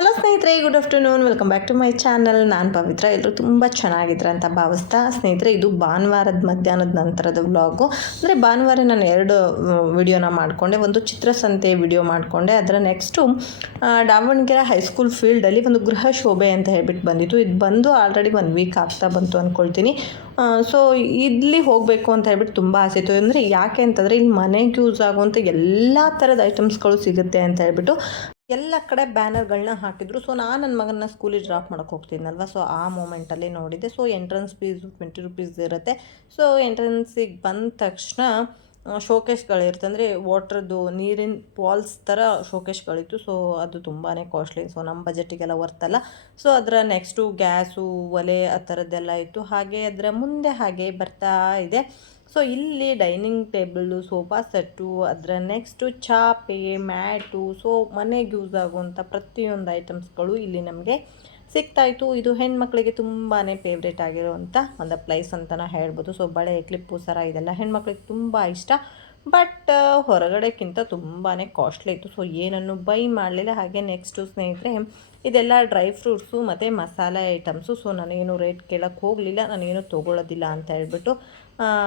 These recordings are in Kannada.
ಹಲೋ ಸ್ನೇಹಿತರೆ good afternoon welcome back to my channel ನಾನು ಪವಿತ್ರ. ಎಲ್ಲರೂ ತುಂಬ ಚೆನ್ನಾಗಿದ್ರ ಅಂತ ಭಾವಿಸ್ತಾ ಸ್ನೇಹಿತರೆ, ಇದು ಭಾನುವಾರದ ಮಧ್ಯಾಹ್ನದ ನಂತರದ ವ್ಲಾಗು ಅಂದರೆ ಭಾನುವಾರ ನಾನು ಎರಡು ವಿಡಿಯೋನ ಮಾಡಿಕೊಂಡೆ. ಒಂದು ಚಿತ್ರಸಂತೆ ವಿಡಿಯೋ ಮಾಡಿಕೊಂಡೆ. ಅದರ ನೆಕ್ಸ್ಟು ದಾವಣಗೆರೆ ಹೈಸ್ಕೂಲ್ ಫೀಲ್ಡಲ್ಲಿ ಒಂದು ಗೃಹ ಶೋಭೆ ಅಂತ ಹೇಳ್ಬಿಟ್ಟು ಬಂದಿತ್ತು. ಇದು ಬಂದು ಆಲ್ರೆಡಿ ಒಂದು ವೀಕ್ ಆಗ್ತಾ ಬಂತು ಅಂದ್ಕೊಳ್ತೀನಿ ಸೊ ಇಲ್ಲಿ ಹೋಗಬೇಕು ಅಂತ ಹೇಳ್ಬಿಟ್ಟು ತುಂಬ ಆಸೆ ಇತ್ತು. ಅಂದರೆ ಯಾಕೆ ಅಂತಂದರೆ, ಇಲ್ಲಿ ಮನೆಗೆ ಯೂಸ್ ಆಗುವಂಥ ಎಲ್ಲ ಥರದ ಐಟಮ್ಸ್ಗಳು ಸಿಗುತ್ತೆ ಅಂತ ಹೇಳ್ಬಿಟ್ಟು ಎಲ್ಲ ಕಡೆ ಬ್ಯಾನರ್ಗಳನ್ನ ಹಾಕಿದ್ರು. ಸೊ, ನಾನು ನನ್ನ ಮಗನ ಸ್ಕೂಲಿಗೆ ಡ್ರಾಪ್ ಮಾಡೋಕೆ ಹೋಗ್ತಿದ್ನಲ್ವ ಸೊ, ಆ ಮೂಮೆಂಟಲ್ಲಿ ನೋಡಿದ್ದೆ so, entrance fees twenty rupees ಇರುತ್ತೆ. ಸೊ, ಎಂಟ್ರೆನ್ಸಿಗೆ ಬಂದ ತಕ್ಷಣ ಶೋಕೇಶ್ಗಳಿರುತ್ತೆ ಅಂದರೆ, ವಾಟ್ರದ್ದು ನೀರಿನ ಪಾಲ್ಸ್ ಥರ ಶೋಕೇಶ್ಗಳಿತ್ತು. ಸೊ, ಅದು ತುಂಬಾ ಕಾಸ್ಟ್ಲಿ. ಸೊ ನಮ್ಮ ಬಜೆಟಿಗೆಲ್ಲ ವರ್ತಲ್ಲ. ಸೊ, ಅದರ ನೆಕ್ಸ್ಟು ಗ್ಯಾಸು, ಒಲೆ ಆ ಥರದ್ದೆಲ್ಲ ಇತ್ತು. ಹಾಗೆ ಅದರ ಮುಂದೆ ಹಾಗೆ ಬರ್ತಾ ಇದೆ. ಸೊ ಇಲ್ಲಿ ಡೈನಿಂಗ್ ಟೇಬಲ್ಲು ಸೋಫಾ ಸೆಟ್ಟು ಅದರ ನೆಕ್ಸ್ಟು ಚಾಪೆ, ಮ್ಯಾಟು ಸೊ ಮನೆಗೆ ಯೂಸ್ ಆಗುವಂಥ ಪ್ರತಿಯೊಂದು ಐಟಮ್ಸ್ಗಳು ಇಲ್ಲಿ ನಮಗೆ ಸಿಗ್ತಾಯಿತ್ತು ಇದು ಹೆಣ್ಮಕ್ಳಿಗೆ ತುಂಬಾ ಫೇವ್ರೇಟ್ ಆಗಿರುವಂಥ ಒಂದು ಪ್ಲೇಸ್ ಅಂತಲೇ ಹೇಳ್ಬೋದು. ಸೊ ಬಳೆ ಕ್ಲಿಪ್ಪು ಸರ ಇದೆಲ್ಲ ಹೆಣ್ಮಕ್ಳಿಗೆ ತುಂಬ ಇಷ್ಟ. ಬಟ್ ಹೊರಗಡೆಕ್ಕಿಂತ ತುಂಬಾ ಕಾಸ್ಟ್ಲಿ ಇತ್ತು. ಸೊ ಏನನ್ನು ಬೈ ಮಾಡಲಿಲ್ಲ. ಹಾಗೆ ನೆಕ್ಸ್ಟು ಸ್ನೇಹಿತರೆ ಇದೆಲ್ಲ ಡ್ರೈ ಫ್ರೂಟ್ಸು ಮತ್ತು ಮಸಾಲೆ ಐಟಮ್ಸು. ಸೊ ನಾನೇನು ರೇಟ್ ಕೇಳೋಕ್ಕೆ ಹೋಗಲಿಲ್ಲ. ನಾನೇನು ತೊಗೊಳ್ಳೋದಿಲ್ಲ ಅಂತ ಹೇಳ್ಬಿಟ್ಟು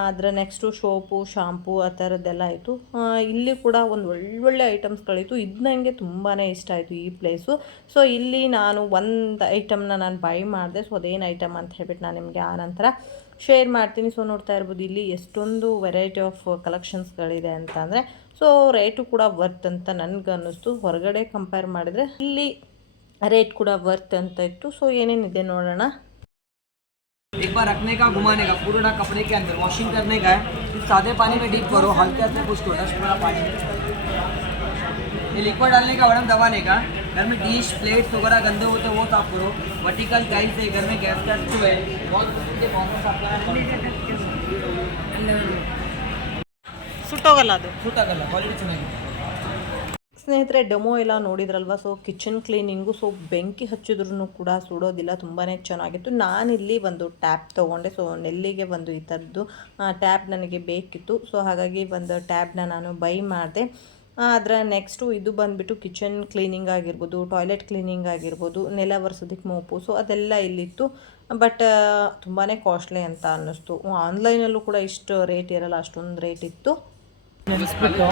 ಅದರ ನೆಕ್ಸ್ಟು ಶೋಪು ಶಾಂಪು ಆ ಥರದ್ದೆಲ್ಲ ಆಯಿತು. ಇಲ್ಲಿ ಕೂಡ ಒಂದು ಒಳ್ಳೊಳ್ಳೆ ಐಟಮ್ಸ್ಗಳಿತ್ತು. ಇದು ನನಗೆ ತುಂಬಾ ಇಷ್ಟ ಆಯಿತು ಈ ಪ್ಲೇಸು. ಸೊ, ಇಲ್ಲಿ ನಾನು ಒಂದು ಐಟಮ್ನ ನಾನು ಬೈ ಮಾಡಿದೆ. ಸೊ, ಅದೇನು ಐಟಮ್ ಅಂತ ಹೇಳ್ಬಿಟ್ಟು ನಾನು ನಿಮಗೆ ಆ ನಂತರ ಶೇರ್ ಮಾಡ್ತೀನಿ. ಸೊ, ನೋಡ್ತಾ ಇರ್ಬೋದು ಇಲ್ಲಿ ಎಷ್ಟೊಂದು ವೆರೈಟಿ ಆಫ್ ಕಲೆಕ್ಷನ್ಸ್ಗಳಿದೆ ಅಂತ ಅಂದರೆ ಸೊ, ರೇಟು ಕೂಡ ವರ್ತ್ ಅಂತ ನನಗನ್ನಿಸ್ತು. ಹೊರಗಡೆ ಕಂಪೇರ್ ಮಾಡಿದರೆ ಇಲ್ಲಿ ರೇಟ್ ಕೂಡ ವರ್ತ್ ಅಂತ ಇತ್ತು ಸೊ ಏನೇನಿದೆ ನೋಡೋಣ एक बार रखने का घुमाने का पूरा कपड़े के अंदर वॉशिंग करने का है फिर सादे पानी में डीप करो हल्के से कुछ को डस्ट पूरा पानी ये लिक्विड डालने का मैडम दबाने का घर में डिश प्लेट्स वगैरह गंदे होते हैं वो साफ करो वर्टिकल टाइल्स है घर में गैस का जो है बहुत से कॉमन साफ करना ಸುಟ್ಟೋಗಲ್ಲ ಅದು सूता कलर क्वालिटी चुनेगी ಸ್ನೇಹಿತರೆ ಡೆಮೋ ಎಲ್ಲ ನೋಡಿದ್ರಲ್ವ? ಸೊ ಕಿಚನ್ ಕ್ಲೀನಿಂಗು ಸೊ ಬೆಂಕಿ ಹಚ್ಚಿದ್ರೂ ಕೂಡ ಸುಡೋದಿಲ್ಲ ತುಂಬಾ ಚೆನ್ನಾಗಿತ್ತು. ನಾನಿಲ್ಲಿ ಒಂದು ಟ್ಯಾಪ್ ತೊಗೊಂಡೆ. ಸೊ ನೆಲ್ಲಿಗೆ ಒಂದು ಈ ಥರದ್ದು ಟ್ಯಾಬ್ ನನಗೆ ಬೇಕಿತ್ತು. ಸೊ ಹಾಗಾಗಿ ಒಂದು ಟ್ಯಾಬ್ನ ನಾನು ಬೈ ಮಾಡಿದೆ. ಅದರ ನೆಕ್ಸ್ಟು ಇದು ಬಂದುಬಿಟ್ಟು ಕಿಚನ್ ಕ್ಲೀನಿಂಗ್ ಆಗಿರ್ಬೋದು ಟಾಯ್ಲೆಟ್ ಕ್ಲೀನಿಂಗ್ ಆಗಿರ್ಬೋದು, ನೆಲ ಒರೆಸೋದಕ್ಕೆ ಮೋಪು. ಸೊ ಅದೆಲ್ಲ ಇಲ್ಲಿತ್ತು. ಬಟ್ ತುಂಬಾ ಕಾಸ್ಟ್ಲಿ ಅಂತ ಅನ್ನಿಸ್ತು. ಆನ್ಲೈನಲ್ಲೂ ಕೂಡ ಇಷ್ಟು ರೇಟ್ ಇರಲ್ಲ, ಅಷ್ಟೊಂದು ರೇಟ್ ಇತ್ತು. ನೆನೆಸ್ಬಿಟ್ಟು,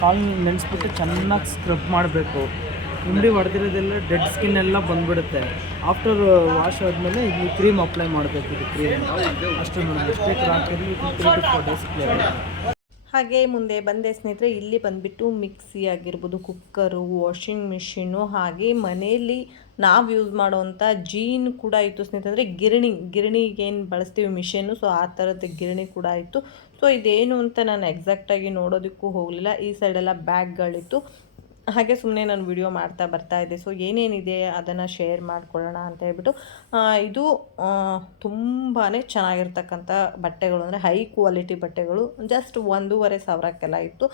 ಕಾಲು ನೆನೆಸ್ಬಿಟ್ಟು ಚೆನ್ನಾಗಿ ಸ್ಕ್ರಬ್ ಮಾಡಬೇಕು. ಉಂಡಿ ಹೊಡೆದಿರೋದೆಲ್ಲ ಡೆಡ್ ಸ್ಕಿನ್ ಎಲ್ಲ ಬಂದ್ಬಿಡುತ್ತೆ. ಆಫ್ಟರ್ ವಾಶ್ ಆದಮೇಲೆ ಇದು ಕ್ರೀಮ್ ಅಪ್ಲೈ ಮಾಡಬೇಕು ಇದು ಕ್ರೀಮ್ ಅಷ್ಟು ಎಷ್ಟೇ ಹಾಕಿರಲಿ three two four days clear ಹಾಗೆ ಮುಂದೆ ಬಂದೆ ಸ್ನೇಹಿತರೆ, ಇಲ್ಲಿ ಬಂದುಬಿಟ್ಟು ಮಿಕ್ಸಿ ಆಗಿರ್ಬೋದು ಕುಕ್ಕರು ವಾಷಿಂಗ್ ಮಿಷಿನ್ನು ಹಾಗೆ ಮನೆಯಲ್ಲಿ ನಾವು ಯೂಸ್ ಮಾಡುವಂಥ ಜೀನ್ ಕೂಡ ಇತ್ತು ಸ್ನೇಹಿತರೆ. ಗಿರಣಿ, ಗಿರಣಿಗೇನು ಬಳಸ್ತೀವಿ ಮಿಷಿನ್ನು ಸೊ ಆ ಥರದ ಗಿರಣಿ ಕೂಡ ಇತ್ತು. ಸೊ ಇದೇನು ಅಂತ ನಾನು ಎಕ್ಸಾಕ್ಟಾಗಿ ನೋಡೋದಕ್ಕೂ ಹೋಗಲಿಲ್ಲ. ಈ ಸೈಡೆಲ್ಲ ಬ್ಯಾಗ್ಗಳಿತ್ತು ಹಾಗೆ ಸುಮ್ಮನೆ ನಾನು ವಿಡಿಯೋ ಮಾಡ್ತಾ ಬರ್ತಾ ಇದ್ದೆ. ಸೊ ಏನೇನಿದೆ ಅದನ್ನು ಶೇರ್ ಮಾಡ್ಕೊಳ್ಳೋಣ ಅಂತ ಹೇಳ್ಬಿಟ್ಟು ಇದು ತುಂಬಾ ಚೆನ್ನಾಗಿರ್ತಕ್ಕಂಥ ಬಟ್ಟೆಗಳು ಅಂದರೆ ಹೈ ಕ್ವಾಲಿಟಿ ಬಟ್ಟೆಗಳು. ಜಸ್ಟ್ ಒಂದೂವರೆ ಸಾವಿರಕ್ಕೆಲ್ಲ ಇತ್ತು.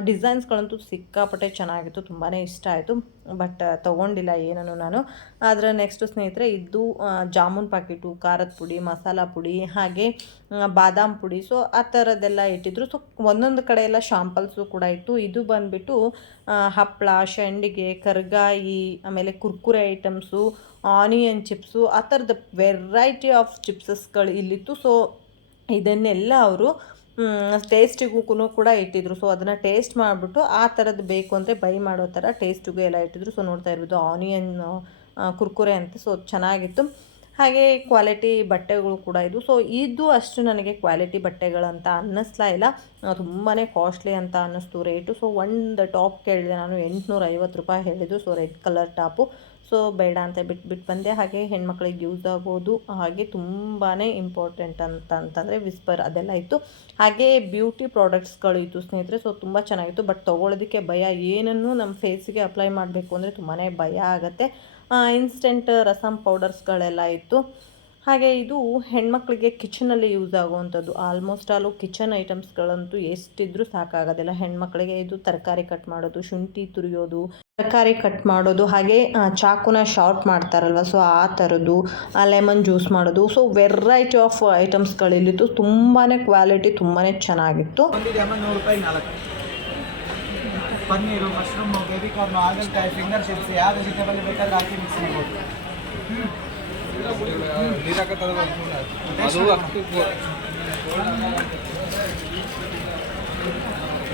ಡಿಸೈನ್ಸ್ಗಳಂತೂ ಸಿಕ್ಕಾಪಟ್ಟೆ ಚೆನ್ನಾಗಿತ್ತು ತುಂಬಾ ಇಷ್ಟ ಆಯಿತು. ಬಟ್ ತೊಗೊಂಡಿಲ್ಲ ಏನನ್ನು ನಾನು. ಆದರೆ ನೆಕ್ಸ್ಟ್ ಸ್ನೇಹಿತರೆ ಇದು ಆ, ಜಾಮೂನ್ ಪ್ಯಾಕೆಟು ಖಾರದ ಪುಡಿ ಮಸಾಲ ಪುಡಿ ಹಾಗೆ ಬಾದಾಮ್ ಪುಡಿ. ಸೊ ಆ ಥರದ್ದೆಲ್ಲ ಇಟ್ಟಿದ್ರು. ಸೊ ಒಂದೊಂದು ಕಡೆ ಎಲ್ಲ ಶಾಂಪಲ್ಸು ಕೂಡ ಇತ್ತು. ಇದು ಬಂದುಬಿಟ್ಟು ಹಪ್ಪಳ ಸಂಡಿಗೆ ಕರ್ಗಾಯಿ, ಆಮೇಲೆ ಕುರ್ಕುರೆ ಐಟಮ್ಸು, ಆನಿಯನ್ ಚಿಪ್ಸು, ಆ ಥರದ ವೆರೈಟಿ ಆಫ್ ಚಿಪ್ಸಸ್ಗಳು ಇಲ್ಲಿತ್ತು. ಸೊ ಇದನ್ನೆಲ್ಲ ಅವರು ಟೇಸ್ಟಿಗೂ ಕೂಡ ಇಟ್ಟಿದ್ರು. ಸೊ ಅದನ್ನು ಟೇಸ್ಟ್ ಮಾಡಿಬಿಟ್ಟು ಆ ಥರದ್ದು ಬೇಕು ಅಂದರೆ ಬೈ ಮಾಡೋ ಥರ ಟೇಸ್ಟಿಗೂ ಎಲ್ಲ ಇಟ್ಟಿದ್ರು. ಸೊ ನೋಡ್ತಾ ಇರ್ಬೋದು, ಆನಿಯನ್ ಕುರ್ಕುರೆ ಅಂತ. ಸೊ ಚೆನ್ನಾಗಿತ್ತು. ಹಾಗೆ ಕ್ವಾಲಿಟಿ ಬಟ್ಟೆಗಳು ಕೂಡ ಇದು. ಸೊ ಇದು ಅಷ್ಟು ನನಗೆ ಕ್ವಾಲಿಟಿ ಬಟ್ಟೆಗಳಂತ ಅನ್ನಿಸ್ಲಾ ಇಲ್ಲ. ತುಂಬಾ ಕಾಸ್ಟ್ಲಿ ಅಂತ ಅನ್ನಿಸ್ತು ರೇಟು ಸೊ ಒಂದು ಟಾಪ್ ಕೇಳಿದೆ ನಾನು ಎಂಟುನೂರ ಐವತ್ತು ರೂಪಾಯಿ ಹೇಳಿದ್ದು. So red colour top so ಬೇಡ ಅಂತ ಬಿಟ್ಬಿಟ್ಟು ಬಂದೆ. ಹಾಗೆ ಹೆಣ್ಮಕ್ಳಿಗೆ ಯೂಸ್ ಆಗೋದು ಹಾಗೆ ತುಂಬಾ ಇಂಪಾರ್ಟೆಂಟ್ ಅಂತ ಅಂತಂದರೆ ವಿಸ್ಪರ್ ಅದೆಲ್ಲ ಇತ್ತು. ಹಾಗೆ ಬ್ಯೂಟಿ ಪ್ರಾಡಕ್ಟ್ಸ್ಗಳು ಇತ್ತು ಸ್ನೇಹಿತರೆ ಸೊ ತುಂಬ ಚೆನ್ನಾಗಿತ್ತು. ಬಟ್ ತೊಗೊಳೋದಕ್ಕೆ ಭಯ, ಏನನ್ನು ನಮ್ಮ ಫೇಸಿಗೆ ಅಪ್ಲೈ ಮಾಡಬೇಕು ಅಂದರೆ ತುಂಬಾ ಭಯ ಆಗುತ್ತೆ. ಇನ್ಸ್ಟೆಂಟ್ ರಸಮ್ ಪೌಡರ್ಸ್ಗಳೆಲ್ಲ ಇತ್ತು. ಹಾಗೆ ಇದು ಹೆಣ್ಮಕ್ಳಿಗೆ ಕಿಚನಲ್ಲಿ ಯೂಸ್ ಆಗುವಂಥದ್ದು. ಆಲ್ಮೋಸ್ಟ್ ಆಲು ಕಿಚನ್ ಐಟಮ್ಸ್ಗಳಂತೂ ಎಷ್ಟಿದ್ರೂ ಸಾಕಾಗೋದಿಲ್ಲ. ಹೆಣ್ಮಕ್ಳಿಗೆ ಇದು ತರಕಾರಿ ಕಟ್ ಮಾಡೋದು, ಶುಂಠಿ ತುರಿಯೋದು ತರಕಾರಿ ಕಟ್ ಮಾಡೋದು ಹಾಗೆ ಚಾಕುನ ಶಾರ್ಟ್ ಮಾಡ್ತಾರಲ್ವ ಸೊ ಆ ಥರದ್ದು ಲೆಮನ್ ಜ್ಯೂಸ್ ಮಾಡೋದು ಸೊ ವೆರೈಟಿ ಆಫ್ ಐಟಮ್ಸ್ಗಳಿಲ್ಲಿತ್ತು ತುಂಬಾ ಕ್ವಾಲಿಟಿ ತುಂಬಾ ಚೆನ್ನಾಗಿತ್ತು. ಪನ್ನೀರು ಮಶ್ರೂಮು ಬೇಬಿ ಕಾರ್ನ್ ಹಾಗಲಕಾಯಿ ಫಿಂಗರ್ ಚಿಪ್ಸ್ ಯಾವ ವೆಜಿಟೇಬಲ್ ಬೇಕಾದ್ರೆ ಹಾಕಿ ಮಿಕ್ಸ್ ಮಾಡ್ಬೋದು.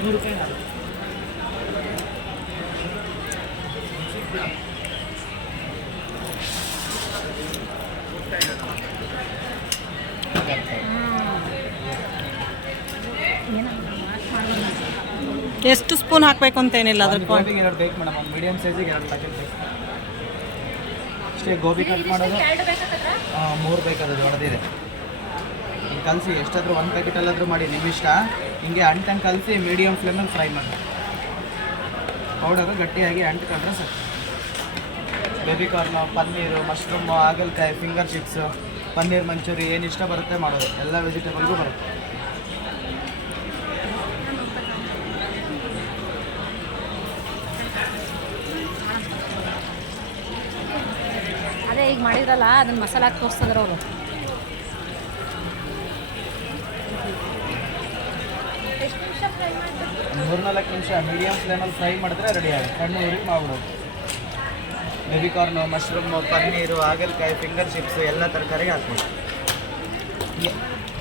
ನೂರು ರೂಪಾಯಿ ಎಷ್ಟು ಸ್ಪೂನ್ ಹಾಕಬೇಕು ಅಂತ ಏನಿಲ್ಲ ಅದ್ರ ಒಂದು ಗೋಬಿಗೆ ಎರಡು ಬೇಕು ಮೇಡಮ್. ಒಂದು ಮೀಡಿಯಂ ಸೈಜಿಗೆ ಎರಡು ಪ್ಯಾಕೆಟ್ ಬೇಕು. ಅಷ್ಟೇ ಗೋಬಿ ಕಟ್ ಮಾಡೋದು. ಮೂರು ಬೇಕಾದದು ಹೊಡೆದಿದೆ ಹಿಂಗೆ ಕಲಸಿ ಎಷ್ಟಾದರೂ ಒಂದು ಪ್ಯಾಕೆಟಲ್ಲಾದರೂ ಮಾಡಿ ನಿಮ್ಮ ಇಷ್ಟ. ಹಿಂಗೆ ಅಂಟಂಗೆ ಕಲಸಿ ಮೀಡಿಯಂ ಫ್ಲೇಮಲ್ಲಿ ಫ್ರೈ ಮಾಡಿ. ಪೌಡರು ಗಟ್ಟಿಯಾಗಿ ಅಂಟ್ಕೊಂಡ್ರೆ ಸಾಕು ಬೇಬಿ ಕಾರ್ನು ಪನ್ನೀರು ಮಶ್ರೂಮು ಹಾಗಲಕಾಯಿ ಫಿಂಗರ್ ಚಿಪ್ಸು ಪನ್ನೀರ್ ಮಂಚೂರಿ ಏನು ಇಷ್ಟ ಬರುತ್ತೆ ಮಾಡೋದು. ಎಲ್ಲ ವೆಜಿಟೇಬಲ್ಗೂ ಬರುತ್ತೆ. ಅದೇ ಈಗ ಮಾಡಿದ್ರಲ್ಲ ಅದನ್ನ ಮಸಾಲ ಹಾಕಿ ತೋರಿಸ್ತದ್ರೆ ಅವರು. ಮೂರ್ನಾಲ್ಕು ನಿಮಿಷ ಮೀಡಿಯಮ್ ಫ್ಲೇಮಲ್ಲಿ ಫ್ರೈ ಮಾಡಿದ್ರೆ ರೆಡಿ ಆಗುತ್ತೆ. ಸಣ್ಣ ಊರಿಗೆ ಮಾಡ್ಬಿಡೋದು ಬೇಬಿ ಕಾರ್ನು ಮಶ್ರೂಮು ಪನ್ನೀರು ಹಾಗಲಕಾಯಿ ಫಿಂಗರ್ ಚಿಪ್ಸ್ ಎಲ್ಲ ತರಕಾರಿ ಹಾಕ್ಬೋದು.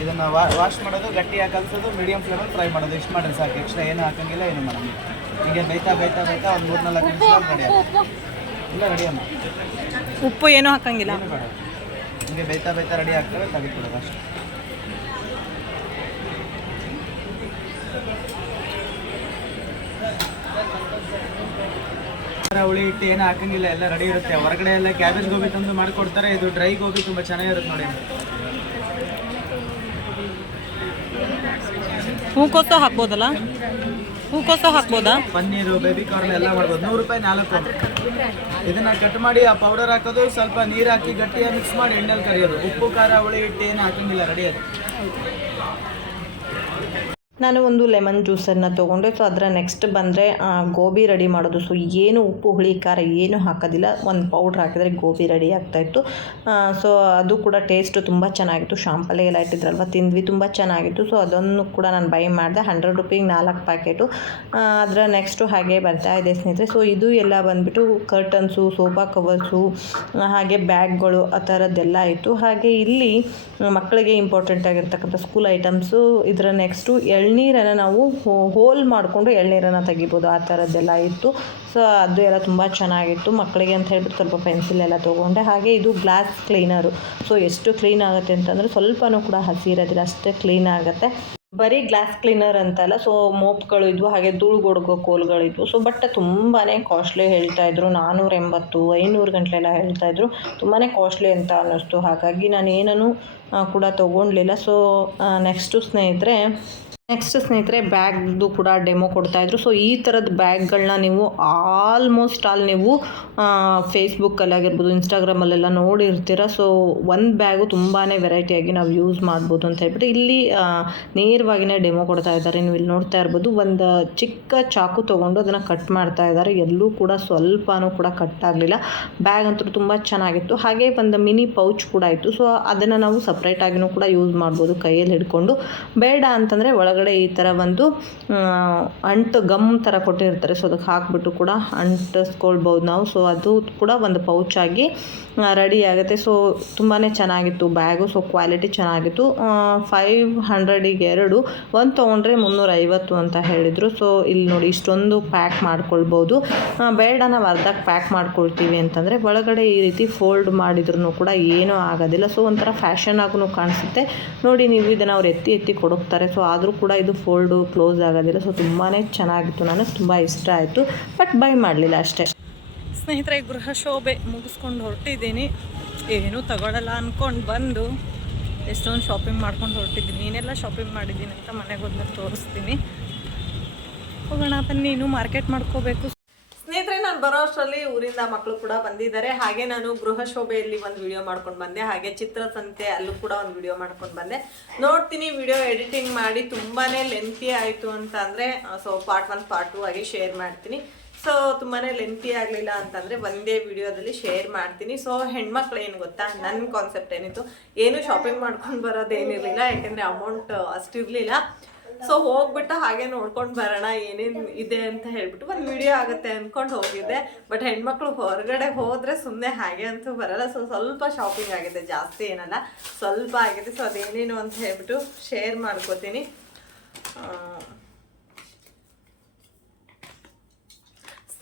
ಇದನ್ನು ವಾಶ್ ಮಾಡೋದು ಗಟ್ಟಿ ಕಲಿಸೋದು ಮೀಡಿಯಂ ಫ್ಲೇಮಲ್ಲಿ ಫ್ರೈ ಮಾಡೋದು. ಇಷ್ಟು ಮಾಡಿದ್ರೆ ಸಾಕು. ಎಕ್ಸ್ಟ್ರಾ ಏನು ಹಾಕಂಗಿಲ್ಲ ಏನು ಮಾಡೋದು ಹೀಗೆ ಬೈತಾ ಬೈತಾ ಬೈತಾ ಒಂದು ಮೂರ್ನಾಲ್ಕು ನಿಮಿಷ ರೆಡಿ ಇಲ್ಲ ರೆಡಿ ಅಮ್ಮ ಉಪ್ಪು ಏನೂ ಹಾಕಂಗಿಲ್ಲ. ಹೀಗೆ ಬೈತಾ ಬೈತಾ ರೆಡಿ ಆಗ್ತವೆ ತೆಗಿಕೊಡೋದು ಅಷ್ಟೇ. ಹುಳಿ ಹಿಟ್ಟು ಏನು ಹಾಕಂಗಿಲ್ಲ ಎಲ್ಲ ರೆಡಿ ಇರುತ್ತೆ. ಹೊರಗಡೆ ಎಲ್ಲ ಕ್ಯಾಬೇಜ್ ಗೋಬಿ ತಂದು ಮಾಡಿಕೊಡ್ತಾರೆ. ಇದು ಡ್ರೈ ಗೋಬಿ ತುಂಬ ಚೆನ್ನಾಗಿರುತ್ತೆ ನೋಡಿ. ಹೂಕೋಸು ಹಾಕ್ಬೋದಲ್ಲ? ಹೂಕೋಸು ಹಾಕ್ಬೋದಾ? ಪನ್ನೀರು ಬೇಬಿ ಕಾರ್ನ್ ಎಲ್ಲ ಮಾಡ್ಬೋದು. ನೂರು ರೂಪಾಯಿ ನಾಲ್ಕು. ಇದನ್ನ ಕಟ್ ಮಾಡಿ ಆ ಪೌಡರ್ ಹಾಕೋದು. ಸ್ವಲ್ಪ ನೀರು ಹಾಕಿ ಗಟ್ಟಿಯಾಗಿ ಮಿಕ್ಸ್ ಮಾಡಿ ಎಣ್ಣೆಲಿ ಕರಿಯೋದು. ಉಪ್ಪು ಖಾರ ಹುಳಿ ಹಿಟ್ಟು ಏನು ಹಾಕಂಗಿಲ್ಲ ರೆಡಿ ಅದು ನಾನು ಒಂದು ಲೆಮನ್ ಜ್ಯೂಸನ್ನು ತೊಗೊಂಡೆ. ಸೊ ಅದರ ನೆಕ್ಸ್ಟ್ ಬಂದರೆ ಗೋಬಿ ರೆಡಿ ಮಾಡೋದು. ಸೊ ಏನು ಉಪ್ಪು, ಹುಳಿ, ಖಾರ ಏನು ಹಾಕೋದಿಲ್ಲ. ಒಂದು ಪೌಡ್ರ್ ಹಾಕಿದರೆ ಗೋಬಿ ರೆಡಿ ಆಗ್ತಾಯಿತ್ತು ಸೊ ಅದು ಕೂಡ ಟೇಸ್ಟು ತುಂಬ ಚೆನ್ನಾಗಿತ್ತು. ಶಾಂಪಲ್ಲೆ ಎಲ್ಲ ಇಟ್ಟಿದ್ರಲ್ವ, ತಿಂದ್ವಿ. ತುಂಬ ಚೆನ್ನಾಗಿತ್ತು. ಸೊ ಅದನ್ನು ಕೂಡ ನಾನು ಬೈ ಮಾಡಿದೆ. ಹಂಡ್ರೆಡ್ ರುಪಿಗೆ ನಾಲ್ಕು ಪ್ಯಾಕೆಟು ಅದರ ನೆಕ್ಸ್ಟು ಹಾಗೆ ಬರ್ತಾ ಇದೆ ಸ್ನೇಹಿತರೆ. ಸೊ ಇದು ಎಲ್ಲ ಬಂದುಬಿಟ್ಟು ಕರ್ಟನ್ಸು ಸೋಫಾ ಕವರ್ಸು ಹಾಗೆ ಬ್ಯಾಗ್ಗಳು ಆ ಥರದ್ದೆಲ್ಲ ಇತ್ತು ಹಾಗೆ ಇಲ್ಲಿ ಮಕ್ಕಳಿಗೆ ಇಂಪಾರ್ಟೆಂಟ್ ಆಗಿರ್ತಕ್ಕಂಥ ಸ್ಕೂಲ್ ಐಟಮ್ಸು ಇದರ ನೆಕ್ಸ್ಟು ಎಳ್ನೀರನ್ನು ನಾವು ಹೋಲ್ ಮಾಡಿಕೊಂಡು ಎಳ್ನೀರನ್ನು ತೆಗಿಬೋದು. ಆ ಥರದ್ದೆಲ್ಲ ಇತ್ತು. ಸೊ, ಅದು ಎಲ್ಲ ತುಂಬ ಚೆನ್ನಾಗಿತ್ತು. ಮಕ್ಕಳಿಗೆ ಅಂತ ಹೇಳ್ಬಿಟ್ಟು ಸ್ವಲ್ಪ ಪೆನ್ಸಿಲ್ ಎಲ್ಲ ತೊಗೊಂಡೆ. ಹಾಗೆ ಇದು ಗ್ಲಾಸ್ ಕ್ಲೀನರು. ಸೊ, ಎಷ್ಟು ಕ್ಲೀನ್ ಆಗುತ್ತೆ ಅಂತಂದರೆ ಸ್ವಲ್ಪನೂ ಕೂಡ ಹಸಿ ಇರೋದಿಲ್ಲ, ಅಷ್ಟೇ ಕ್ಲೀನ್ ಆಗುತ್ತೆ. ಬರೀ ಗ್ಲಾಸ್ ಕ್ಲೀನರ್ ಅಂತಲ್ಲ, ಸೊ ಮೋಪ್ಗಳು ಇದ್ವು, ಹಾಗೆ ಧೂಳು ಗೊಡ್ಗೋ ಕೋಲ್ಗಳಿದ್ವು ಸೊ ಬಟ್ ತುಂಬಾ ಕಾಸ್ಟ್ಲಿ ಹೇಳ್ತಾ ಇದ್ರು. ನಾನ್ನೂರ ಎಂಬತ್ತು ಐನೂರು ಗಂಟಲೆಲ್ಲ ಹೇಳ್ತಾ ಇದ್ರು. ತುಂಬಾ ಕಾಸ್ಟ್ಲಿ ಅಂತ ಅನ್ನಿಸ್ತು. ಹಾಗಾಗಿ ನಾನು ಏನೂ ಕೂಡ ತೊಗೊಂಡ್ಲಿಲ್ಲ. ಸೊ ನೆಕ್ಸ್ಟು ಸ್ನೇಹಿತರೆ ನೆಕ್ಸ್ಟ್ ಸ್ನೇಹಿತರೆ, ಬ್ಯಾಗ್ದು ಕೂಡ ಡೆಮೋ ಕೊಡ್ತಾಯಿದ್ರು ಸೊ ಈ ಥರದ ಬ್ಯಾಗ್ಗಳನ್ನ ನೀವು ಆಲ್ಮೋಸ್ಟ್ ಆಲ್ ನೀವು ಫೇಸ್ಬುಕ್ಕಲ್ಲಿ ಆಗಿರ್ಬೋದು ಇನ್ಸ್ಟಾಗ್ರಾಮಲ್ಲೆಲ್ಲ ನೋಡಿರ್ತೀರ. ಸೊ ಒಂದು ಬ್ಯಾಗು ತುಂಬಾ ವೆರೈಟಿಯಾಗಿ ನಾವು ಯೂಸ್ ಮಾಡ್ಬೋದು ಅಂತ ಹೇಳ್ಬಿಟ್ಟು ಇಲ್ಲಿ ನೇರವಾಗಿನೇ ಡೆಮೋ ಕೊಡ್ತಾ ಇದ್ದಾರೆ. ನೀವು ಇಲ್ಲಿ ನೋಡ್ತಾ ಇರ್ಬೋದು, ಒಂದು ಚಿಕ್ಕ ಚಾಕು ತೊಗೊಂಡು ಅದನ್ನು ಕಟ್ ಮಾಡ್ತಾ ಇದ್ದಾರೆ. ಎಲ್ಲೂ ಕೂಡ ಸ್ವಲ್ಪನೂ ಕೂಡ ಕಟ್ ಆಗಲಿಲ್ಲ. ಬ್ಯಾಗ್ ಅಂತೂ ತುಂಬ ಚೆನ್ನಾಗಿತ್ತು. ಹಾಗೆ ಒಂದು ಮಿನಿ ಪೌಚ್ ಕೂಡ ಇತ್ತು. ಸೊ ಅದನ್ನು ನಾವು ಸಪ್ರೇಟಾಗಿನೂ ಕೂಡ ಯೂಸ್ ಮಾಡ್ಬೋದು ಕೈಯಲ್ಲಿ ಹಿಡ್ಕೊಂಡು. ಬೇಡ ಅಂತಂದರೆ ಒಳಗಡೆ ಈ ಥರ ಒಂದು ಅಂಟು ಗಮ್ ಥರ ಕೊಟ್ಟಿರ್ತಾರೆ. ಸೊ ಅದಕ್ಕೆ ಹಾಕ್ಬಿಟ್ಟು ಕೂಡ ಅಂಟಿಸ್ಕೊಳ್ಬೋದು ನಾವು. ಸೊ ಅದು ಕೂಡ ಒಂದು ಪೌಚ್ ಆಗಿ ರೆಡಿ ಆಗುತ್ತೆ. ಸೊ ತುಂಬಾ ಚೆನ್ನಾಗಿತ್ತು ಬ್ಯಾಗು. ಸೊ ಕ್ವಾಲಿಟಿ ಚೆನ್ನಾಗಿತ್ತು. ಫೈವ್ ಹಂಡ್ರೆಡಿಗೆ ಎರಡು, ಒಂದು ತೊಗೊಂಡ್ರೆ ಮುನ್ನೂರೈವತ್ತು ಅಂತ ಹೇಳಿದರು. ಸೊ ಇಲ್ಲಿ ನೋಡಿ ಇಷ್ಟೊಂದು ಪ್ಯಾಕ್ ಮಾಡ್ಕೊಳ್ಬೋದು. ಬೇಡ, ನಾವು ಅರ್ಧಕ್ಕೆ ಪ್ಯಾಕ್ ಮಾಡ್ಕೊಳ್ತೀವಿ ಅಂತಂದರೆ, ಒಳಗಡೆ ಈ ರೀತಿ ಫೋಲ್ಡ್ ಮಾಡಿದ್ರು ಕೂಡ ಏನೂ ಆಗೋದಿಲ್ಲ. ಸೊ ಒಂಥರ ಫ್ಯಾಷನ್ ಆಗೂ ಕಾಣಿಸುತ್ತೆ. ನೋಡಿ, ನೀವು ಇದನ್ನು ಅವ್ರು ಎತ್ತಿ ಎತ್ತಿ ಕೊಡೋಗ್ತಾರೆ ಸೊ ಆದರೂ ಕೂಡ ಇದು ಫೋಲ್ಡು ಕ್ಲೋಸ್ ಆಗೋದಿಲ್ಲ. ಸೊ ತುಂಬಾ ಚೆನ್ನಾಗಿತ್ತು. ನನಗೆ ತುಂಬ ಇಷ್ಟ ಆಯಿತು. ಬಟ್ ಬೈ ಮಾಡಲಿಲ್ಲ ಅಷ್ಟೇ. ಸ್ನೇಹಿತರೆ, ಗೃಹ ಶೋಭೆ ಮುಗಿಸ್ಕೊಂಡು ಹೊರಟಿದ್ದೀನಿ. ಏನೂ ತಗೊಳ್ಳಲ್ಲ ಅಂದ್ಕೊಂಡು ಬಂದು ಎಷ್ಟೊಂದು ಶಾಪಿಂಗ್ ಮಾಡ್ಕೊಂಡು ಹೊರಟಿದ್ದೀನಿ. ಏನೆಲ್ಲ ಶಾಪಿಂಗ್ ಮಾಡಿದ್ದೀನಿ ಅಂತ ಮನೆಗೆ ಹೋದ್ಮೇಲೆ ತೋರಿಸ್ತೀನಿ. ಹೋಗೋಣ, ಬನ್ನಿ. ಇನ್ನೂ ಮಾರ್ಕೆಟ್ ಮಾಡ್ಕೋಬೇಕು. ನಾನು ಬರೋ ಅಷ್ಟರಲ್ಲಿ ಊರಿಂದ ಮಕ್ಕಳು ಕೂಡ ಬಂದಿದ್ದಾರೆ. ಹಾಗೆ ನಾನು ಗೃಹ ಶೋಭೆಯಲ್ಲಿ ಒಂದು ವಿಡಿಯೋ ಮಾಡ್ಕೊಂಡು ಬಂದೆ. ಹಾಗೆ ಚಿತ್ರಸಂತೆ ಅಲ್ಲೂ ಕೂಡ ಒಂದು ವಿಡಿಯೋ ಮಾಡ್ಕೊಂಡು ಬಂದೆ. ನೋಡ್ತೀನಿ ವಿಡಿಯೋ ಎಡಿಟಿಂಗ್ ಮಾಡಿ ತುಂಬಾ ಲೆಂತಿ ಆಯಿತು ಅಂತ ಅಂದರೆ so part one part two ಆಗಿ ಶೇರ್ ಮಾಡ್ತೀನಿ. ಸೊ ತುಂಬಾ ಲೆಂತಿ ಆಗಲಿಲ್ಲ ಅಂತಂದರೆ ಒಂದೇ ವಿಡಿಯೋದಲ್ಲಿ ಶೇರ್ ಮಾಡ್ತೀನಿ. ಸೊ ಹೆಣ್ಮಕ್ಳು ಏನು ಗೊತ್ತಾ? ನನ್ನ ಕಾನ್ಸೆಪ್ಟ್ ಏನಿತ್ತು? ಏನು ಶಾಪಿಂಗ್ ಮಾಡ್ಕೊಂಡು ಬರೋದೇನಿರಲಿಲ್ಲ, ಯಾಕೆಂದರೆ ಅಮೌಂಟ್ ಅಷ್ಟಿರಲಿಲ್ಲ. ಸೊ ಹೋಗ್ಬಿಟ್ಟು ಹಾಗೆ ನೋಡ್ಕೊಂಡು ಬರೋಣ, ಏನೇನು ಇದೆ ಅಂತ ಹೇಳ್ಬಿಟ್ಟು ಒಂದು ವಿಡಿಯೋ ಆಗುತ್ತೆ ಅಂದ್ಕೊಂಡು ಹೋಗಿದ್ದೆ. ಬಟ್ ಹೆಣ್ಮಕ್ಳು ಹೊರಗಡೆ ಹೋದರೆ ಸುಮ್ಮನೆ ಹಾಗೆ ಅಂತೂ ಬರಲ್ಲ. ಸೊ ಸ್ವಲ್ಪ ಶಾಪಿಂಗ್ ಆಗಿದೆ, ಜಾಸ್ತಿ ಏನಲ್ಲ. ಸ್ವಲ್ಪ ಆಗಿದೆ. ಸೊ ಅದೇನೇನು ಅಂತ ಹೇಳ್ಬಿಟ್ಟು ಶೇರ್ ಮಾಡ್ಕೋತೀನಿ ಆ,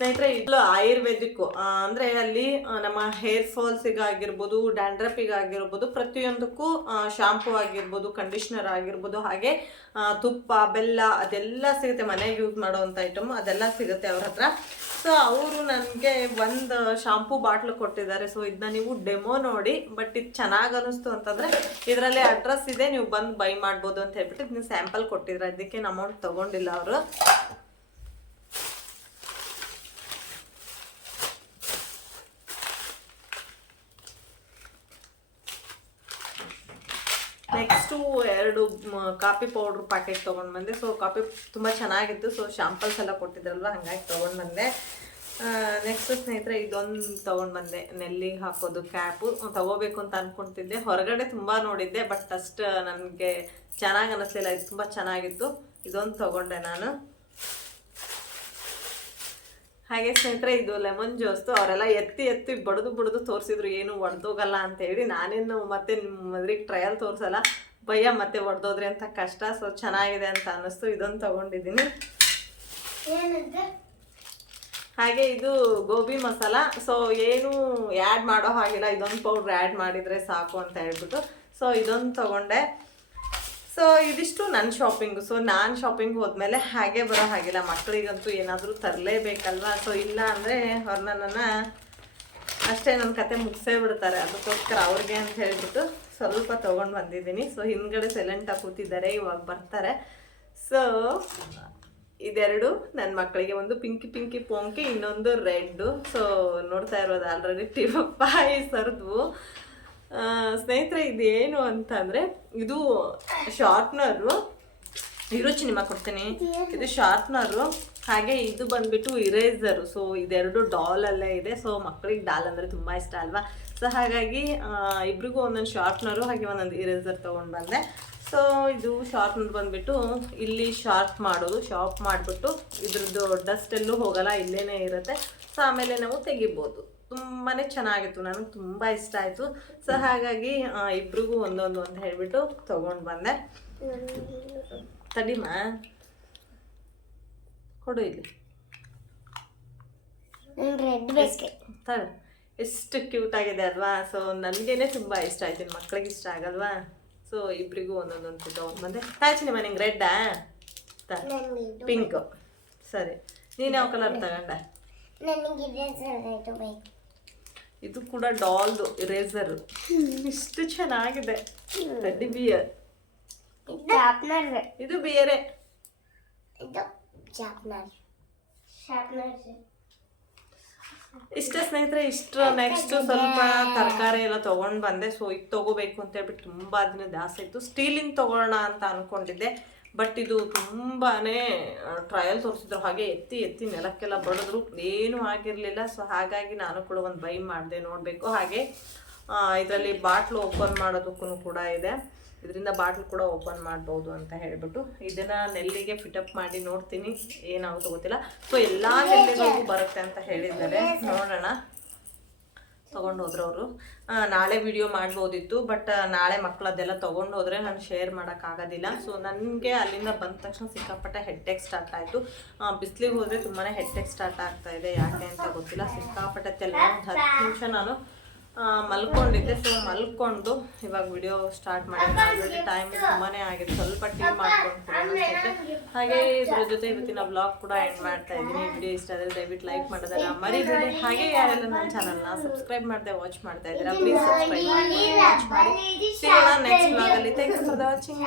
ಸ್ನೇಹಿತರೆ, ಇಲ್ಲೂ ಆಯುರ್ವೇದಿಕ್ ಅಂದ್ರೆ ಅಲ್ಲಿ ನಮ್ಮ ಹೇರ್ ಫಾಲ್ಸಿಗೆ ಆಗಿರ್ಬೋದು ಡ್ಯಾಂಡ್ರಫಿಗೆ ಆಗಿರ್ಬೋದು ಪ್ರತಿಯೊಂದಕ್ಕೂ ಶಾಂಪೂ ಆಗಿರ್ಬೋದು ಕಂಡೀಷನರ್ ಆಗಿರ್ಬೋದು, ಹಾಗೆ ತುಪ್ಪ, ಬೆಲ್ಲ, ಅದೆಲ್ಲ ಸಿಗುತ್ತೆ. ಮನೆಗೆ ಯೂಸ್ ಮಾಡೋವಂಥ ಐಟಮ್ ಅದೆಲ್ಲ ಸಿಗುತ್ತೆ ಅವ್ರ ಹತ್ರ. ಸೊ ಅವರು ನನಗೆ ಒಂದು ಶಾಂಪೂ ಬಾಟ್ಲು ಕೊಟ್ಟಿದ್ದಾರೆ. ಸೊ ಇದನ್ನ ನೀವು ಡೆಮೋ ನೋಡಿ ಬಟ್ ಇದು ಚೆನ್ನಾಗಿ ಅನಿಸ್ತು ಅಂತಂದರೆ, ಇದರಲ್ಲಿ ಅಡ್ರೆಸ್ ಇದೆ. ನೀವು ಬಂದು ಬೈ ಮಾಡ್ಬೋದು ಅಂತ ಹೇಳ್ಬಿಟ್ಟು ಇದನ್ನ ಸ್ಯಾಂಪಲ್ ಕೊಟ್ಟಿದ್ದಾರೆ ಅದಕ್ಕೆ ಅಮೌಂಟ್ ತೊಗೊಂಡಿಲ್ಲ ಅವರು. ನೆಕ್ಸ್ಟು ಎರಡು ಕಾಫಿ ಪೌಡ್ರ್ ಪ್ಯಾಕೆಟ್ ತೊಗೊಂಡು ಬಂದೆ. ಸೊ ಕಾಫಿ ತುಂಬ ಚೆನ್ನಾಗಿತ್ತು. ಸೊ ಶಾಂಪಲ್ಸ್ ಎಲ್ಲ ಕೊಟ್ಟಿದ್ರಲ್ವ? ಹಾಗಾಗಿ ತೊಗೊಂಡು ಬಂದೆ. ನೆಕ್ಸ್ಟ್ ಸ್ನೇಹಿತರೆ, ಇದೊಂದು ತೊಗೊಂಡು ಬಂದೆ. ನೆಲ್ಲಿಗೆ ಹಾಕೋದು, ಕ್ಯಾಪು. ತಗೋಬೇಕು ಅಂತ ಅಂದ್ಕೊಂತಿದ್ದೆ ಹೊರಗಡೆ ತುಂಬ ನೋಡಿದ್ದೆ, ಬಟ್ ಅಷ್ಟು, ನನಗೆ ಚೆನ್ನಾಗಿ ಅನ್ನಿಸ್ಲಿಲ್ಲ ಇದು ತುಂಬ ಚೆನ್ನಾಗಿತ್ತು. ಇದೊಂದು ತೊಗೊಂಡೆ ನಾನು. ಹಾಗೆ ಸ್ನೇಹಿತರೆ ಇದು ಲೆಮನ್ ಜ್ಯೂಸ್ ಅವರೆಲ್ಲ ಎತ್ತಿ ಎತ್ತಿ ಬಡದು ಬಡದು ತೋರಿಸಿದ್ರು ಏನು ಒಡೆದೋಗಲ್ಲ ಅಂತ ಹೇಳಿ ನಾನೇನು ಮತ್ತೆ ನಿಮ್ಮ ಮದ್ರಿಗೆ ಟ್ರಯಲ್ ತೋರಿಸಲ್ಲ ಭಯ ಮತ್ತೆ ಒಡೆದೋದ್ರಿ ಅಂತ ಕಷ್ಟ. ಸೊ ಚೆನ್ನಾಗಿದೆ ಅಂತ ಅನ್ನಿಸ್ತು. ಇದೊಂದು ತಗೊಂಡಿದ್ದೀನಿ. ಹಾಗೆ ಇದು ಗೋಬಿ ಮಸಾಲ. ಸೊ ಏನು ಆ್ಯಡ್ ಮಾಡೋ ಹಾಗಿಲ್ಲ. ಇದೊಂದು ಪೌಡ್ರ್ ಆ್ಯಡ್ ಮಾಡಿದರೆ ಸಾಕು ಅಂತ ಹೇಳ್ಬಿಟ್ಟು. ಸೊ ಇದೊಂದು ತೊಗೊಂಡೆ. ಸೊ ಇದಿಷ್ಟು ನನ್ನ ಶಾಪಿಂಗು ಸೊ ನಾನು ಶಾಪಿಂಗ್ ಹೋದ್ಮೇಲೆ ಹಾಗೆ ಬರೋ ಹಾಗಿಲ್ಲ. ಮಕ್ಕಳಿಗಂತೂ ಏನಾದರೂ ತರಲೇಬೇಕಲ್ವಾ? ಸೊ ಇಲ್ಲ ಅಂದರೆ ಅವ್ರು ನನ್ನ ಅಷ್ಟೇ ನನ್ನ ಕತೆ ಮುಗಿಸೇ ಬಿಡ್ತಾರೆ. ಅದಕ್ಕೋಸ್ಕರ ಅವ್ರಿಗೆ ಅಂತ ಹೇಳ್ಬಿಟ್ಟು ಸ್ವಲ್ಪ ತೊಗೊಂಡು ಬಂದಿದ್ದೀನಿ. ಸೊ ಹಿಂದ್ಗಡೆ ಸೈಲೆಂಟಾಗಿ ಕೂತಿದ್ದಾರೆ ಇವಾಗ ಬರ್ತಾರೆ. ಸೊ ಇದೆರಡು ನನ್ನ ಮಕ್ಕಳಿಗೆ ಒಂದು ಪಿಂಕಿ ಪಿಂಕಿ ಪೋಂಕಿ ಇನ್ನೊಂದು ರೆಡ್ಡು. ಸೊ ನೋಡ್ತಾ ಇರೋದು ಆಲ್ರೆಡಿ ಟಿವಪ್ಪಾಯಿ ಸರ್ದ್ವು ಆ, ಸ್ನೇಹಿತರೆ, ಇದೇನು ಅಂತಂದರೆ, ಇದು ಶಾರ್ಪ್ನರು ಇರುಚಿ ನಿಮ್ಮ ಕೊಡ್ತೀನಿ. ಇದು ಶಾರ್ಪ್ನರು ಹಾಗೆ ಇದು ಬಂದ್ಬಿಟ್ಟು ಇರೇಸರು ಸೊ ಇದೆರಡು ಡಾಲ್ ಅಲ್ಲೇ ಇದೆ. ಸೊ ಮಕ್ಕಳಿಗೆ ಡಾಲ್ ಅಂದರೆ ತುಂಬ ಇಷ್ಟ ಅಲ್ವಾ? ಸೊ ಹಾಗಾಗಿ ಇಬ್ರಿಗೂ ಒಂದೊಂದು ಶಾರ್ಪ್ನರು ಹಾಗೆ ಒಂದೊಂದು ಇರೇಸರ್ ತೊಗೊಂಡು ಬಂದೆ. ಸೊ ಇದು ಶಾರ್ಪ್ನರ್ ಬಂದ್ಬಿಟ್ಟು ಇಲ್ಲಿ ಶಾರ್ಪ್ ಮಾಡೋದು ಶಾರ್ಪ್ ಮಾಡಿಬಿಟ್ಟು ಇದ್ರದ್ದು ಡಸ್ಟ್ ಎಲ್ಲೂ ಹೋಗಲ್ಲ, ಇಲ್ಲೇನೇ ಇರುತ್ತೆ. ಸೊ ಆಮೇಲೆ ನಾವು ತೆಗಿಬೋದು. ತುಂಬಾ ಚೆನ್ನಾಗಿತ್ತು ನನಗೆ ತುಂಬ ಇಷ್ಟ ಆಯಿತು. ಸೊ ಹಾಗಾಗಿ ಇಬ್ರಿಗೂ ಒಂದೊಂದು ಅಂತ ಹೇಳಿಬಿಟ್ಟು ತೊಗೊಂಡು ಬಂದೆ. ತಡಿಮಾ? ಕೊಡು ಇಲ್ಲಿ. ರೆಡ್ ತಡ. ಎಷ್ಟು ಕ್ಯೂಟ್ ಆಗಿದೆ ಅಲ್ವಾ? ಸೊ ನನಗೇನೆ ತುಂಬ ಇಷ್ಟ ಆಯ್ತು ಮಕ್ಕಳಿಗೆ ಮಕ್ಳಿಗೆ ಇಷ್ಟ ಆಗಲ್ವಾ? ಸೊ ಇಬ್ರಿಗೂ ಒಂದೊಂದೊಂದು ತೊಗೊಂಡು ಬಂದೆ. ತಾಯ್ಚಿನಿ ನಿಂಗೆ ರೆಡ್ಡಾ? ನನಗೆ ಇದು ಪಿಂಕ್. ಸರಿ. ನೀನು ಯಾವ ಕಲರ್ ತಗೊಂಡ? ನನಗೆ ಇದೆ ಕೂಡ ಡಾಲ್ದು ಇರೇಸರ್ ಇಷ್ಟು ಚೆನ್ನಾಗಿದೆ. ಟೆಡ್ಡಿ ಬಿಯರ್ ಶಾರ್ಪ್ನರ್ ಇದು ಬೇರೆ. ಇದು ಶಾರ್ಪ್ನರ್ ಶಾರ್ಪ್ನರ್ ಇಷ್ಟ ಸ್ನೇಹಿತರೆ ಇಷ್ಟು ನೆಕ್ಸ್ಟ್ ಸ್ವಲ್ಪ ತರಕಾರಿ ಎಲ್ಲ ತೊಗೊಂಡು ಬಂದೆ. ಸೊ ಇದು ತಗೋಬೇಕು ಅಂತ ಹೇಳ್ಬಿಟ್ಟು ತುಂಬ ದಿನದ ಜಾಸ್ತಿ ಇತ್ತು. ಸ್ಟೀಲಿಂಗ್ ತೊಗೊಳ್ಳೋಣ ಅಂತ ಅಂದ್ಕೊಂಡಿದ್ದೆ ಬಟ್ ಇದು ತುಂಬಾ ಟ್ರಯಲ್ ತೋರಿಸಿದ್ರು. ಹಾಗೆ ಎತ್ತಿ ಎತ್ತಿ ನೆಲಕ್ಕೆಲ್ಲ ಬಡಿದ್ರು. ಏನೂ ಆಗಿರಲಿಲ್ಲ. ಸೊ ಹಾಗಾಗಿ ನಾನು ಕೂಡ ಒಂದು ಬೈ ಮಾಡಿದೆ ನೋಡಬೇಕು. ಹಾಗೆ ಇದರಲ್ಲಿ ಬಾಟ್ಲು ಓಪನ್ ಮಾಡೋದಕ್ಕೂ ಕೂಡ ಇದೆ. ಇದರಿಂದ ಬಾಟ್ಲು ಕೂಡ ಓಪನ್ ಮಾಡ್ಬೋದು ಅಂತ ಹೇಳಿಬಿಟ್ಟು ಇದನ್ನು ನೆಲ್ಲಿಗೆ ಫಿಟಪ್ ಮಾಡಿ ನೋಡ್ತೀನಿ. ಏನಾಗುತ್ತೋ ಗೊತ್ತಿಲ್ಲ. ಸೊ ಎಲ್ಲ ನೆಲ್ಲಿಗೂ ಬರುತ್ತೆ ಅಂತ ಹೇಳಿದ್ದಾರೆ. ನೋಡೋಣ. ತೊಗೊಂಡು ಹೋದ್ರು ಅವರು. ನಾಳೆ ವಿಡಿಯೋ ಮಾಡ್ಬೋದಿತ್ತು ಬಟ್ ನಾಳೆ ಮಕ್ಕಳು ಅದೆಲ್ಲ ತೊಗೊಂಡು ಹೋದರೆ ನಾನು ಶೇರ್ ಮಾಡೋಕ್ಕಾಗೋದಿಲ್ಲ ಸೊ ನನಗೆ ಅಲ್ಲಿಂದ ಬಂದ ತಕ್ಷಣ ಸಿಕ್ಕಾಪಟ್ಟೆ ಹೆಡ್ಟೆಕ್ ಸ್ಟಾರ್ಟ್ ಆಯಿತು. ಬಿಸಿಲಿಗೆ ಹೋದರೆ ತುಂಬಾ ಹೆಡ್ಟೆಕ್ ಸ್ಟಾರ್ಟ್ ಆಗ್ತಾಯಿದೆ ಯಾಕೆ ಅಂತ ಗೊತ್ತಿಲ್ಲ. ಸಿಕ್ಕಾಪಟ್ಟೆ ಒಂದು ಹತ್ತು ನಿಮಿಷ ನಾನು ಮಲ್ಕೊಂಡಿದ್ದೆ. ಸೊ ಮಲ್ಕೊಂಡು ಇವಾಗ ವಿಡಿಯೋ ಸ್ಟಾರ್ಟ್ ಮಾಡಿದ್ದೆ ಟೈಮ್ ತುಂಬಾ ಆಗಿದೆ. ಸ್ವಲ್ಪ ಟೀ ಮಾಡ್ಕೊಂಡು ಹಾಗೆ ಇದ್ರ ಜೊತೆ ಇವತ್ತಿನ ಬ್ಲಾಗ್ ಕೂಡ ಎಂಡ್ ಮಾಡ್ತಾ ಇದ್ದೀನಿ. ವಿಡಿಯೋ ಇಷ್ಟ ಆದರೆ ದಯವಿಟ್ಟು ಲೈಕ್ ಮಾಡೋದಾಗ ಮರಿಬೇಡಿ. ಹಾಗೆ ಯಾರೆಲ್ಲ ನನ್ನ ಚಾನಲ್ನ ಸಬ್ಸ್ಕ್ರೈಬ್ ಮಾಡದೆ ವಾಚ್ ಮಾಡ್ತಾ ಇದ್ದೀರಾ ಪ್ಲೀಸ್ ಸಬ್ಸ್ಕ್ರೈಬ್ ಮಾಡಿ. ವಾಚ್ ಮಾಡಿ ನೆಕ್ಸ್ಟ್ ಬ್ಲಾಗಲ್ಲಿ ಥ್ಯಾಂಕ್ಸ್ ಫಾರ್ ವಾಚಿಂಗ್